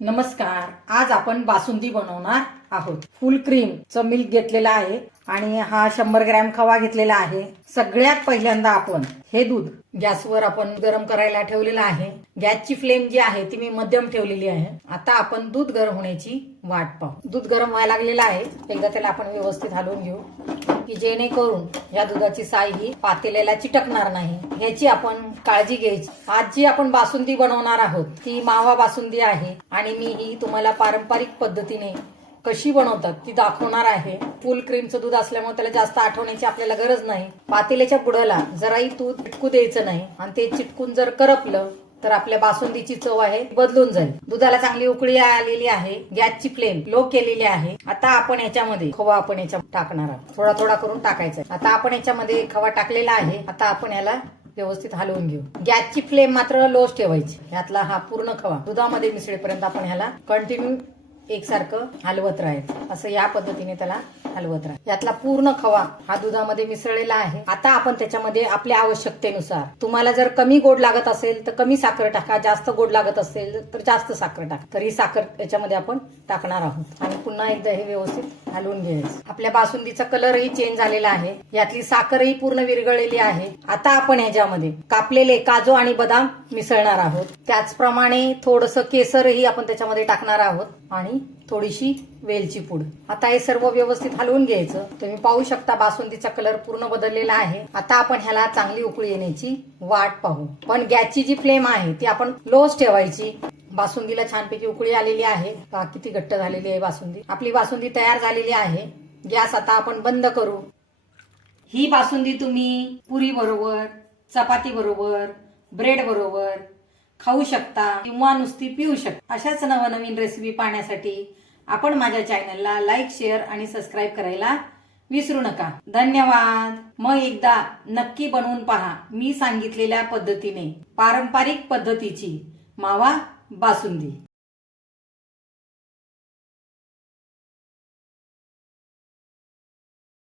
नमस्कार. आज आपण बासुंदी बनवणार आहोत. फुल क्रीम चं मिल्क घेतलेलं आहे आणि हा 100 ग्रॅम खवा घेतलेला आहे. सगळ्यात पहिल्यांदा आपण हे दूध गॅसवर आपण गरम करायला ठेवलेलं आहे. गॅसची फ्लेम जी आहे ती मी मध्यम ठेवलेली आहे. आता आपण दूध गरम होण्याची वाट पाहू. दूध गरम व्हायला लागलेलं आहे. एकदा त्याला आपण व्यवस्थित हलवून घेऊ की जेणेकरून या दुधाची साय ही पातेल्याला चिटकणार नाही, ह्याची आपण काळजी घ्यायची. आज जी आपण बासुंदी बनवणार आहोत ती मावा बासुंदी आहे आणि मी ही तुम्हाला पारंपरिक पद्धतीने कशी बनवतात ती दाखवणार आहे. फुल क्रीमचं दूध असल्यामुळे त्याला जास्त आठवण्याची आपल्याला गरज नाही. पातेल्याच्या बुडाला जराही दूध चिटकू द्यायचं नाही आणि ते चिटकून जर करपलं तर आपल्या बासुंदीची चव आहे बदलून जाईल. दुधाला चांगली उकळी आलेली आहे. गॅसची फ्लेम लो केलेली आहे. आता आपण याच्यामध्ये खवा आपण याच्या टाकणार आहोत. थोडा थोडा करून टाकायचा. आता आपण याच्यामध्ये खवा टाकलेला आहे. आता आपण याला व्यवस्थित हलवून घेऊ. गॅसची फ्लेम मात्र लोच ठेवायची. ह्यातला हा पूर्ण खवा दुधामध्ये मिसळेपर्यंत आपण ह्याला कंटिन्यू एकसारखं हलवत राहायचं. असं या पद्धतीने त्याला हलवत राहा. यातला पूर्ण खवा हा दुधामध्ये मिसळलेला आहे. आता आपण त्याच्यामध्ये आपल्या आवश्यकतेनुसार, तुम्हाला जर कमी गोड लागत असेल तर कमी साखर टाका, जास्त गोड लागत असेल तर जास्त साखर टाका. तर ही साखर याच्यामध्ये आपण टाकणार आहोत आणि पुन्हा एकदा हे व्यवस्थित हलवून घ्यायचं. आपल्या बासुंदीचा कलरही चेंज झालेला आहे. यातली साखरही पूर्ण विरघळलेली आहे. आता आपण ह्याच्यामध्ये कापलेले काजू आणि बदाम मिसळणार आहोत. त्याचप्रमाणे थोडंसं केसरही आपण त्याच्यामध्ये टाकणार आहोत आणि थोडीशी वेलची पूड. आता हे सर्व व्यवस्थित हलवून घ्यायचं. तुम्ही पाहू शकता बासुंदीचा कलर पूर्ण बदललेला आहे. आता आपण ह्याला चांगली उकळी येण्याची वाट पाहू. पण गॅसची जी फ्लेम आहे ती आपण लोच ठेवायची. बासुंदीला छानपैकी उकळी आलेली आहे. किती घट्ट झालेली आहे बासुंदी. आपली बासुंदी तयार झालेली आहे. गॅस आता आपण बंद करू. ही बासुंदी तुम्ही पुरी बरोबर, चपाती बरोबर, ब्रेड बरोबर खाऊ शकता किंवा नुसती पिऊ शकता. अशाच नवनवीन रेसिपी पाहण्यासाठी आपण माझ्या चॅनलला लाईक, शेअर आणि सबस्क्राईब करायला विसरू नका. धन्यवाद. मग एकदा नक्की बनवून पहा मी सांगितलेल्या पद्धतीने पारंपरिक पद्धतीची मावा बासुंदी.